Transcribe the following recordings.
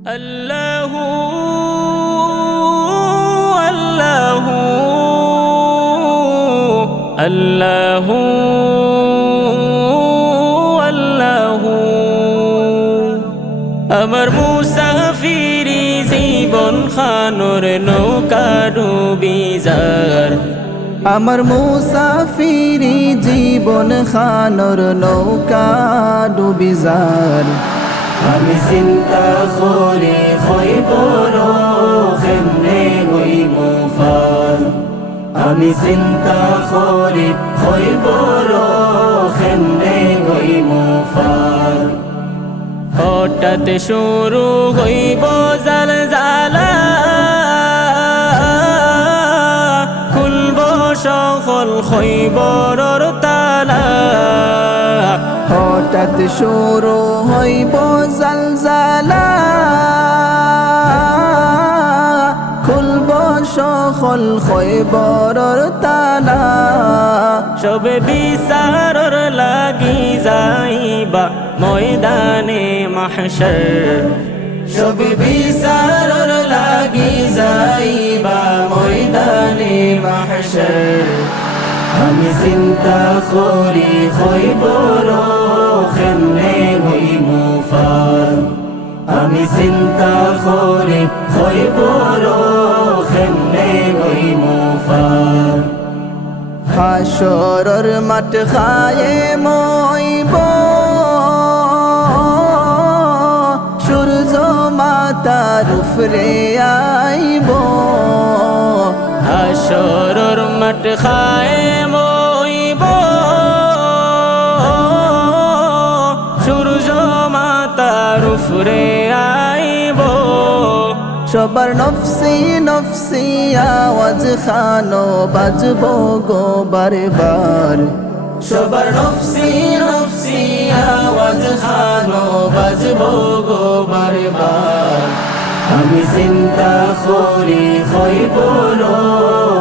الله الله الله الله আমার মুসাফিরি জীবন খানোর নৌকা ডুবি যার আমার মুসাফিরি জীবন খানোর নৌকা ডুবি যার আমি চিন্তা করে হইব কেমনে হইব ফার আমি চিন্তা করে হইব কেমনে হইব ফার হঠাৎ শুরু হইব জাল জালা খুলব সকল খৈবরর তালা হঠাৎ শুরু হইব জালজালা খুলব সকল খৈবরর তালা সবে বিচারর লাগি যাইবা ময়দানে মাহশর সবে বিচারর লাগি যাইবা ময়দানে মাহশর আমি চিন্তা করি হইব কেমনে হইব ফার আমি চিন্তা করি হইব কেমনে হইব ফার হাসরর মাঠ খায়ে মইব সূর্য মাতার উপরে আইব হাসরর মাঠ খায়ে মইব সূর্য মাতার উপরে আইব সবার নফসি নফসি আওয়াজ খানো বাজবো গো বারে বার সবার নফসি নফসি আওয়াজ খানো বাজবো গো বারে বার আমি চিন্তা করি হইব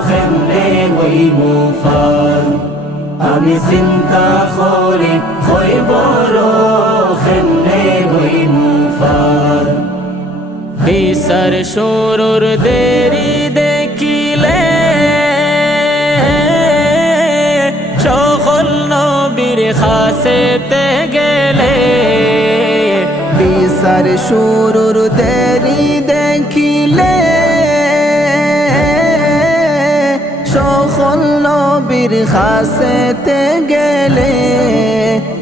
কেমনে হইব ফার আমি চিন্তা করি হইব কেমনে হইব ফার বিচার শুরুর দেরি দেখিলে সকল নবীর খাসেতে গেলে বিচার শুরুর দেরি দেখিলে সকল নবীর খাসেতে গেলে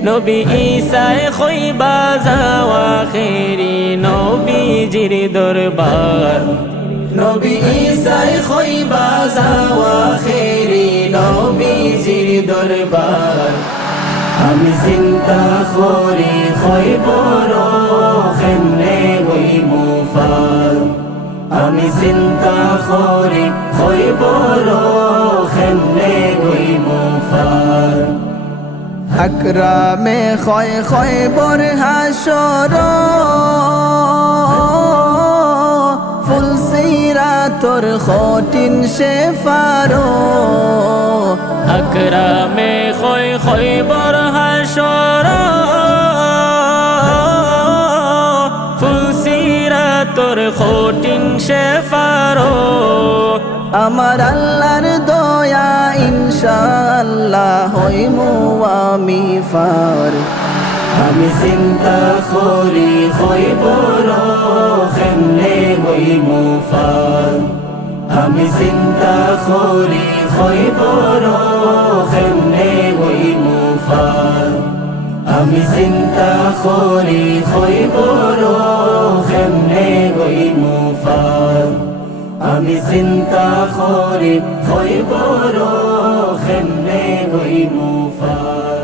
নবী ঈসায় খইবা যাওয়া খেরি নবীজির দরবার নবী ঈসায় খইবা যাওয়া খেরি নবীজির দরবার আমি চিন্তা করি হইব কেমনে হইব ফার আমি চিন্তা করি হইব কেমনে হইব ফার আকরামে খয় খয় বর হাসর ফুলসিরা তোর খটিন সে ফারো আকরামে খয় খয়বর হাসর ফুলসিরা তোর খটিন সে ফারো আমার আল্লাহর দয়া ইনশাআল্লাহ হইমু আমি ফার আমি চিন্তা করি হইব কেমনে হইব ফার আমি চিন্তা করি হইব কেমনে হইব ফার আমি চিন্তা করি হইব কেমনে হইব ফার আমি চিন্তা করি হইব কেমনে হইব ফার